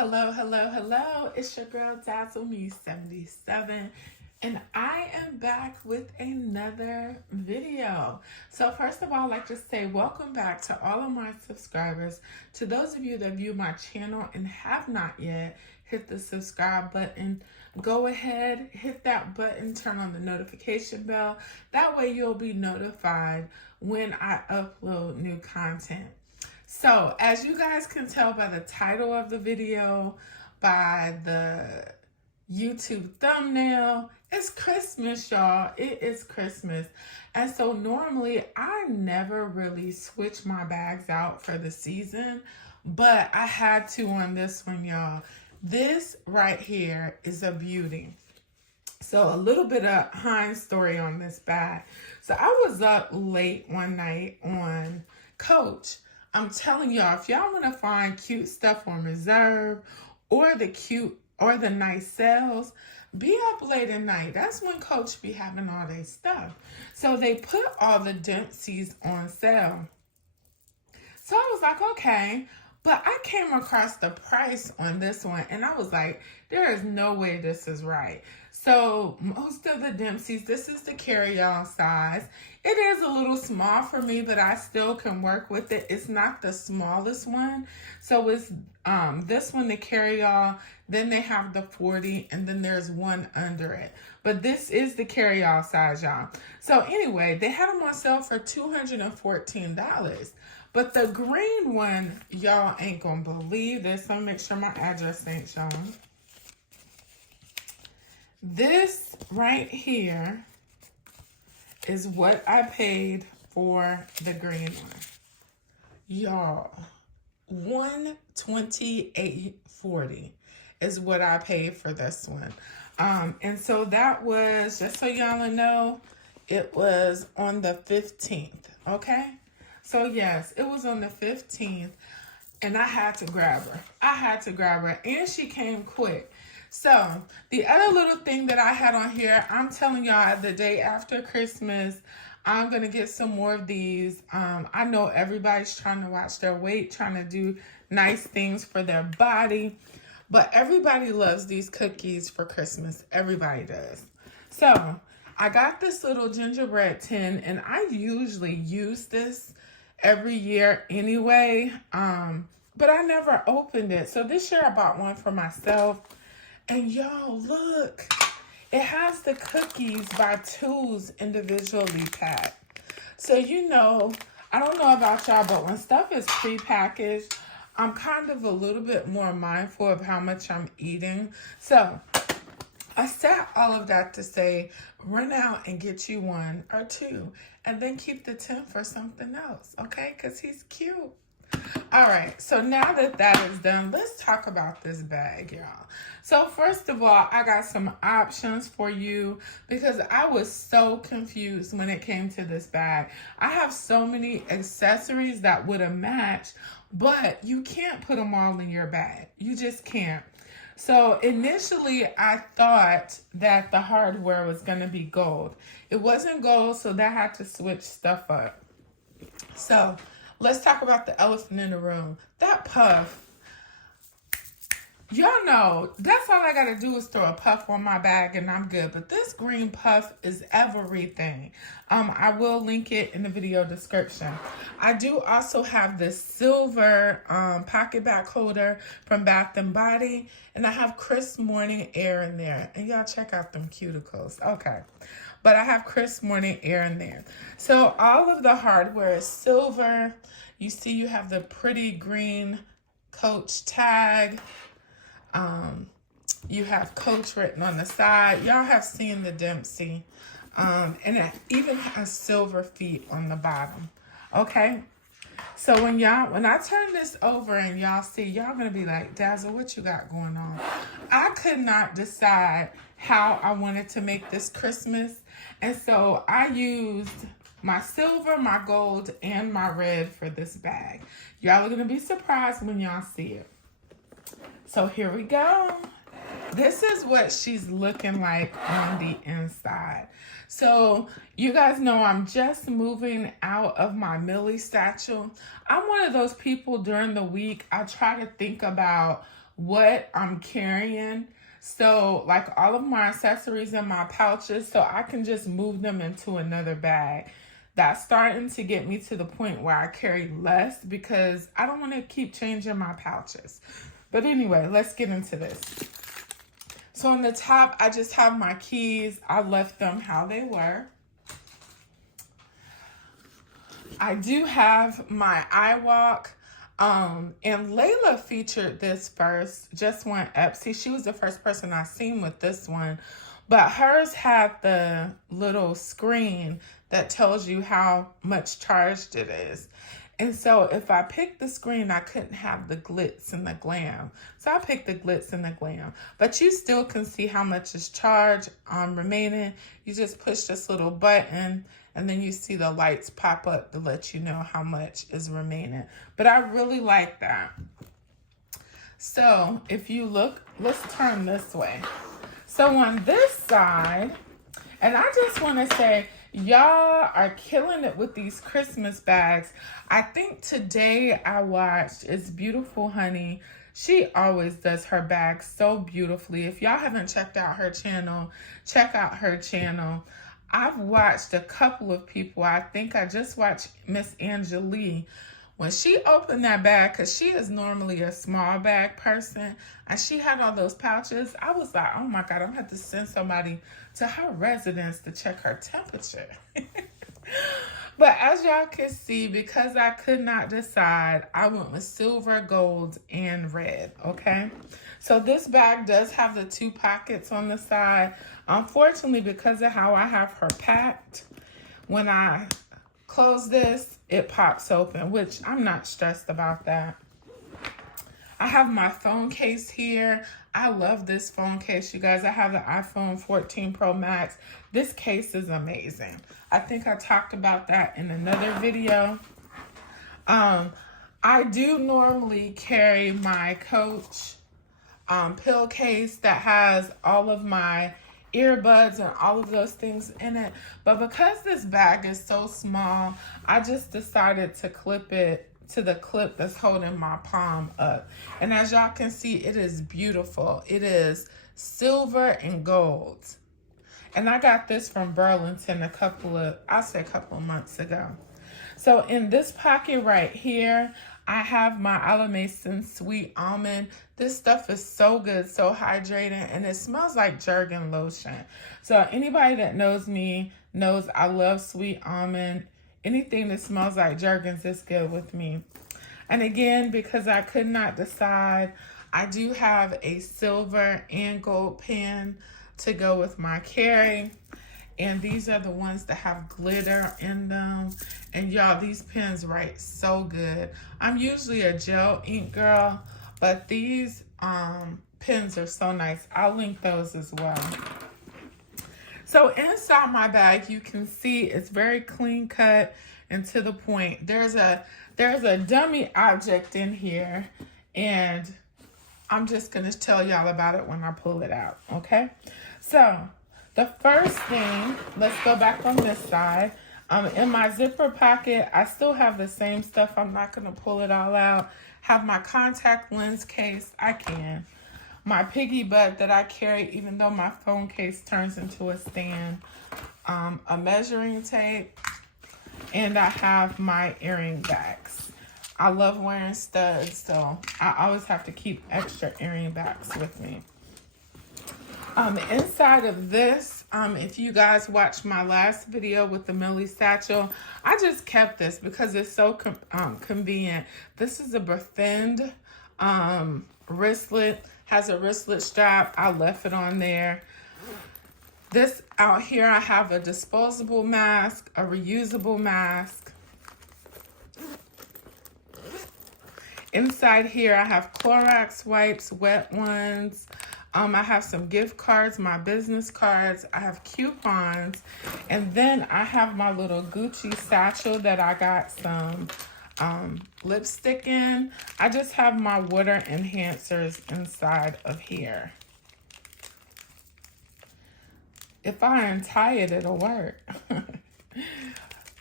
Hello, hello, hello. It's your girl Dazzle Me 77 and I am back with another video. So first of all, I'd like to say welcome back to all of my subscribers. To those of you that view my channel and have not yet hit the subscribe button, go ahead, hit that button, turn on the notification bell. That way you'll be notified when I upload new content. So, as you guys can tell by the title of the video, by the YouTube thumbnail, it's Christmas, y'all. It is Christmas. And so normally I never really switch my bags out for the season, but I had to on this one, y'all. This right here is a beauty. So a little bit of Heinz story on this bag. So I was up late one night on Coach. I'm telling y'all, if y'all want to find cute stuff on reserve or the nice sales, be up late at night. That's when Coach be having all their stuff. So they put all the Dempseys on sale. So I was like, okay. But I came across the price on this one and I was like, there is no way this is right. So most of the Dempseys, this is the Carryall size. It is a little small for me, but I still can work with it. It's not the smallest one. So it's this one, the Carryall, then they have the 40, and then there's one under it. But this is the Carryall size, y'all. So anyway, they had them on sale for $214. But the green one, y'all ain't gonna believe this. Let me make sure my address ain't shown. This right here is what I paid for the green one. Y'all, $128.40 is what I paid for this one. And so that was, just so y'all know, it was on the 15th, okay? So yes, it was on the 15th, and I had to grab her. And she came quick. So the other little thing that I had on here, I'm telling y'all, the day after Christmas, I'm going to get some more of these. I know everybody's trying to watch their weight, trying to do nice things for their body, but everybody loves these cookies for Christmas. Everybody does. So I got this little gingerbread tin, and I usually use this every year anyway, but I never opened it. So this year I bought one for myself. And y'all, look, it has the cookies by twos individually packed. So, you know, I don't know about y'all, but when stuff is prepackaged, I'm kind of a little bit more mindful of how much I'm eating. So I said all of that to say, run out and get you one or two, and then keep the 10 for something else, okay? Because he's cute. All right, so now that that is done, let's talk about this bag, y'all. So first of all, I got some options for you because I was so confused when it came to this bag. I have so many accessories that would have matched, but you can't put them all in your bag. You just can't. So initially, I thought that the hardware was going to be gold. It wasn't gold, so that had to switch stuff up. So let's talk about the elephant in the room. That puff. Y'all know, that's all I got to do is throw a puff on my bag and I'm good. But this green puff is everything. I will link it in the video description. I do also have this silver pocket bag holder from Bath & Body. And I have Crisp Morning Air in there. And y'all check out them cuticles. Okay. But I have Crisp Morning Air in there. So all of the hardware is silver. You see you have the pretty green Coach tag. You have Coach written on the side. Y'all have seen the Dempsey. And it even has silver feet on the bottom. Okay? So when I turn this over and y'all see, y'all gonna be like, Dazzle, what you got going on? I could not decide how I wanted to make this Christmas. And so I used my silver, my gold, and my red for this bag. Y'all are gonna be surprised when y'all see it. So here we go. This is what she's looking like on the inside. So you guys know I'm just moving out of my Millie statue. I'm one of those people during the week, I try to think about what I'm carrying. So like all of my accessories in my pouches, so I can just move them into another bag. That's starting to get me to the point where I carry less because I don't want to keep changing my pouches. But anyway, let's get into this. So on the top, I just have my keys. I left them how they were. I do have my iWalk. And Layla featured this first, just one Dempsey. She was the first person I seen with this one, but hers had the little screen that tells you how much charged it is. And so if I picked the screen, I couldn't have the glitz and the glam. So I picked the glitz and the glam, but you still can see how much is charged remaining. You just push this little button and then you see the lights pop up to let you know how much is remaining. But I really like that. So if you look, let's turn this way. So on this side, and I just want to say, y'all are killing it with these Christmas bags. I think today I watched It's Beautiful Honey. She always does her bags so beautifully. If y'all haven't checked out her channel, check out her channel. I've watched a couple of people. I think I just watched Miss Angelique. When she opened that bag, because she is normally a small bag person, and she had all those pouches, I was like, oh my God, I'm going to have to send somebody to her residence to check her temperature. But as y'all can see, because I could not decide, I went with silver, gold, and red, okay? So this bag does have the 2 pockets on the side. Unfortunately, because of how I have her packed, when I close this, it pops open, which I'm not stressed about that. I have my phone case here. I love this phone case, you guys. I have the iPhone 14 Pro Max. This case is amazing. I think I talked about that in another video. I do normally carry my Coach pill case that has all of my earbuds and all of those things in it. But because this bag is so small, I just decided to clip it to the clip that's holding my palm up. And as y'all can see, it is beautiful. It is silver and gold. And I got this from Burlington a couple of months ago. So in this pocket right here, I have my Alamason Sweet Almond. This stuff is so good, so hydrating, and it smells like Jergen lotion. So anybody that knows me knows I love sweet almond. Anything that smells like Jergens is good with me. And again, because I could not decide, I do have a silver and gold pen to go with my carry. And these are the ones that have glitter in them. And y'all, these pens write so good. I'm usually a gel ink girl, but these pens are so nice. I'll link those as well. So inside my bag, you can see it's very clean cut and to the point. There's a dummy object in here, and I'm just gonna tell y'all about it when I pull it out, okay? So the first thing, let's go back on this side. In my zipper pocket, I still have the same stuff. I'm not gonna pull it all out. Have my contact lens case, I can. My piggy butt that I carry, even though my phone case turns into a stand. A measuring tape, and I have my earring bags. I love wearing studs, so I always have to keep extra earring bags with me. Inside of this, if you guys watched my last video with the Millie satchel, I just kept this because it's so convenient. This is a Befen wristlet, has a wristlet strap. I left it on there. This out here, I have a disposable mask, a reusable mask. Inside here, I have Clorox wipes, wet ones. I have some gift cards, my business cards. I have coupons. And then I have my little Gucci satchel that I got some lipstick in. I just have my water enhancers inside of here. If I untie it, it'll work.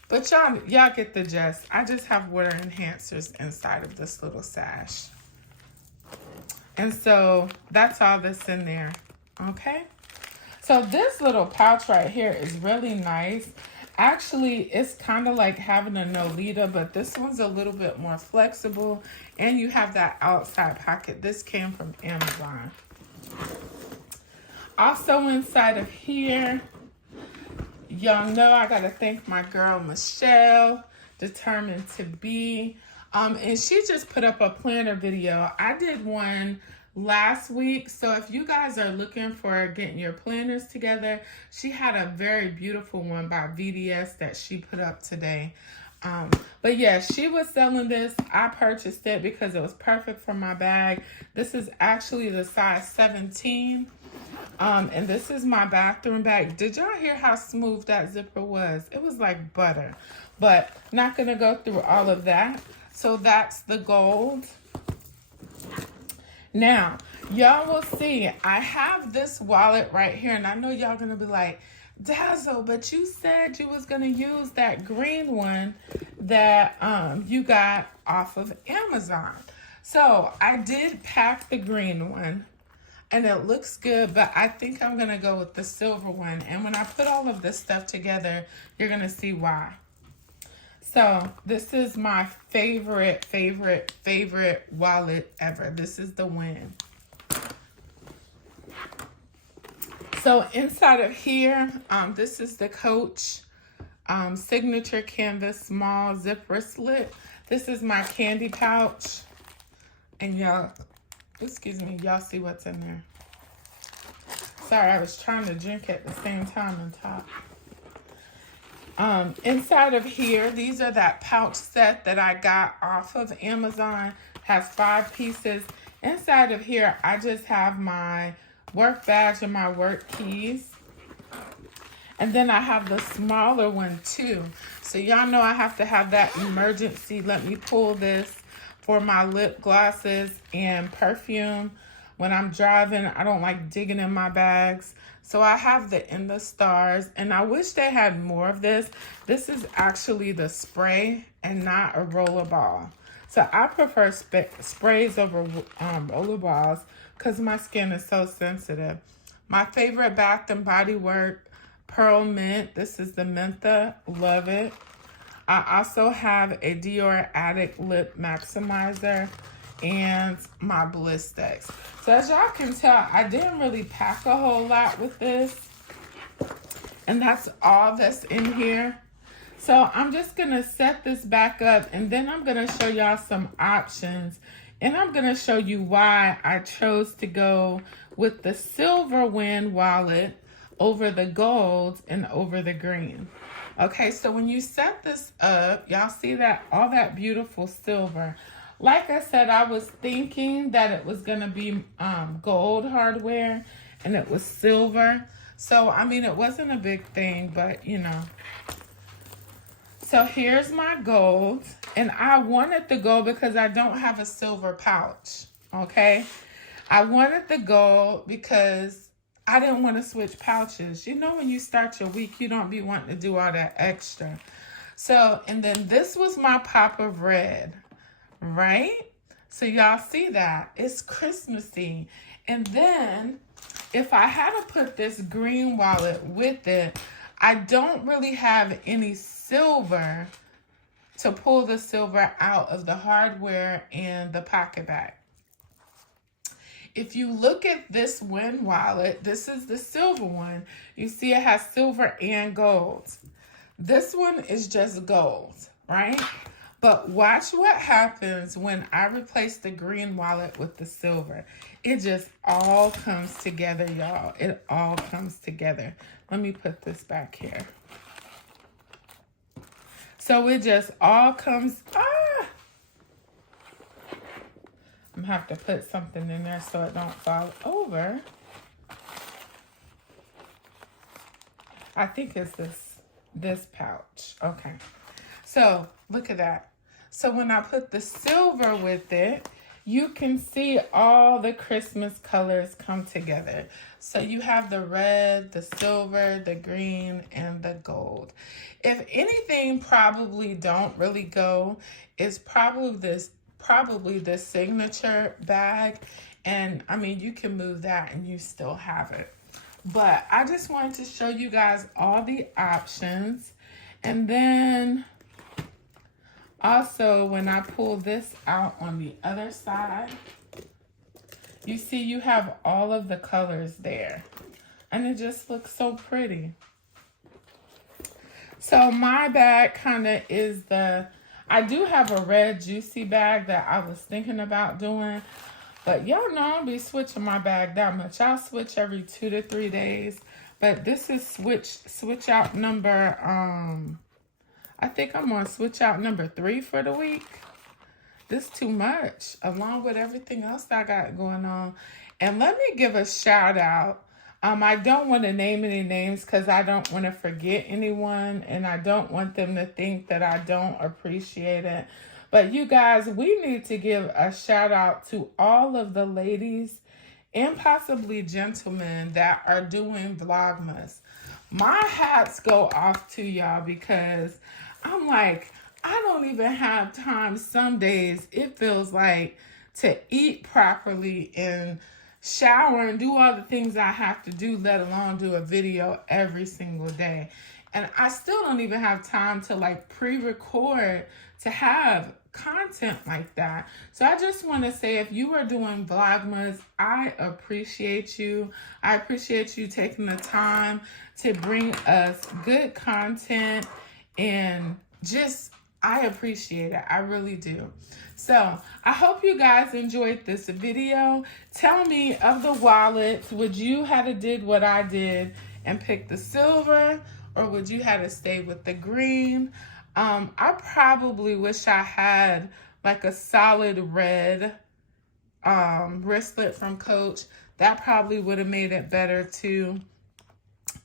But y'all get the gist. I just have water enhancers inside of this little sash. And so that's all that's in there. Okay. So this little pouch right here is really nice. Actually, it's kind of like having a Nolita, but this one's a little bit more flexible. And you have that outside pocket. This came from Amazon. Also inside of here, y'all know I got to thank my girl, Michelle, Determined to Be. And she just put up a planner video. I did one last week. So if you guys are looking for getting your planners together, she had a very beautiful one by VDS that she put up today. But yeah, she was selling this. I purchased it because it was perfect for my bag. This is actually the size 17. And this is my bathroom bag. Did y'all hear how smooth that zipper was? It was like butter, but not gonna go through all of that. So that's the gold. Now, y'all will see, I have this wallet right here, and I know y'all gonna be like, Dazzle, but you said you was gonna use that green one that you got off of Amazon. So I did pack the green one, and it looks good, but I think I'm gonna go with the silver one. And when I put all of this stuff together, you're gonna see why. So this is my favorite wallet ever. This is the Win. So inside of here, this is the Coach Signature Canvas Small Zip Wristlet. This is my candy pouch. And y'all, excuse me, y'all see what's in there. Sorry, I was trying to drink at the same time and talk. Inside of here, these are that pouch set that I got off of Amazon. Has 5 pieces. Inside of here, I just have my work badge and my work keys. And then I have the smaller one too. So y'all know I have to have that emergency. Let me pull this for my lip glosses and perfume. When I'm driving, I don't like digging in my bags. So I have the In the Stars, and I wish they had more of this. This is actually the spray and not a roller ball. So I prefer sprays over roller balls because my skin is so sensitive. My favorite Bath and Body Works Pearl Mint. This is the Mentha. Love it. I also have a Dior Addict Lip Maximizer and my Blistex. So as y'all can tell, I didn't really pack a whole lot with this. And that's all that's in here. So I'm just going to set this back up, and then I'm going to show y'all some options. And I'm going to show you why I chose to go with the silver Win wallet over the gold and over the green. Okay, so when you set this up, y'all see that all that beautiful silver. Like I said, I was thinking that it was going to be gold hardware, and it was silver. So, I mean, it wasn't a big thing, but, you know. So, here's my gold. And I wanted the gold because I don't have a silver pouch, okay? I wanted the gold because I didn't want to switch pouches. You know, when you start your week, you don't be wanting to do all that extra. So, and then this was my pop of red. Right? So y'all see that? It's Christmassy. And then if I had to put this green wallet with it, I don't really have any silver to pull the silver out of the hardware and the pocket bag. If you look at this Win wallet, this is the silver one. You see it has silver and gold. This one is just gold, right? But watch what happens when I replace the green wallet with the silver. It just all comes together, y'all. It all comes together. Let me put this back here. So it just all comes... I'm going to have to put something in there so it don't fall over. I think it's this pouch. Okay. So, look at that. So, when I put the silver with it, you can see all the Christmas colors come together. So, you have the red, the silver, the green, and the gold. If anything probably don't really go, it's probably this signature bag. And I mean, you can move that and you still have it. But I just wanted to show you guys all the options. And then also when I pull this out on the other side, you see you have all of the colors there. And it just looks so pretty. So my bag kind of is I do have a red juicy bag that I was thinking about doing. But y'all know I don't be switching my bag that much. I'll switch every 2 to 3 days. But this is switch out number, I think I'm on switch out number 3 for the week. This too much, along with everything else that I got going on. And let me give a shout out. I don't want to name any names because I don't want to forget anyone. And I don't want them to think that I don't appreciate it. But you guys, we need to give a shout out to all of the ladies and possibly gentlemen that are doing vlogmas. My hats go off to y'all because I'm like, I don't even have time some days, it feels like, to eat properly and shower and do all the things I have to do, let alone do a video every single day. And I still don't even have time to like pre-record to have content like that. So I just want to say, if you are doing vlogmas, I appreciate you. I appreciate you taking the time to bring us good content, and just, I appreciate it. I really do. So I hope you guys enjoyed this video. Tell me, of the wallets, would you have did what I did and pick the silver, or would you have stay with the green? I probably wish I had like a solid red wristlet from Coach. That probably would have made it better too.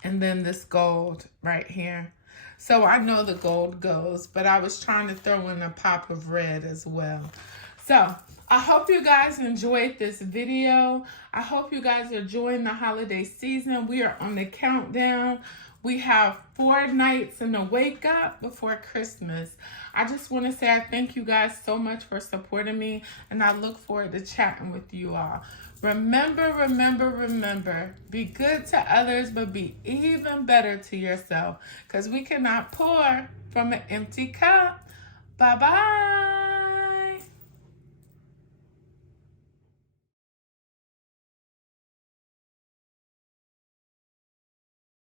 And then this gold right here. So I know the gold goes, but I was trying to throw in a pop of red as well. So I hope you guys enjoyed this video. I hope you guys are enjoying the holiday season. We are on the countdown. We have 4 nights in the wake up before Christmas. I just want to say I thank you guys so much for supporting me, and I look forward to chatting with you all. Remember, remember, remember, be good to others, but be even better to yourself, because we cannot pour from an empty cup. Bye-bye.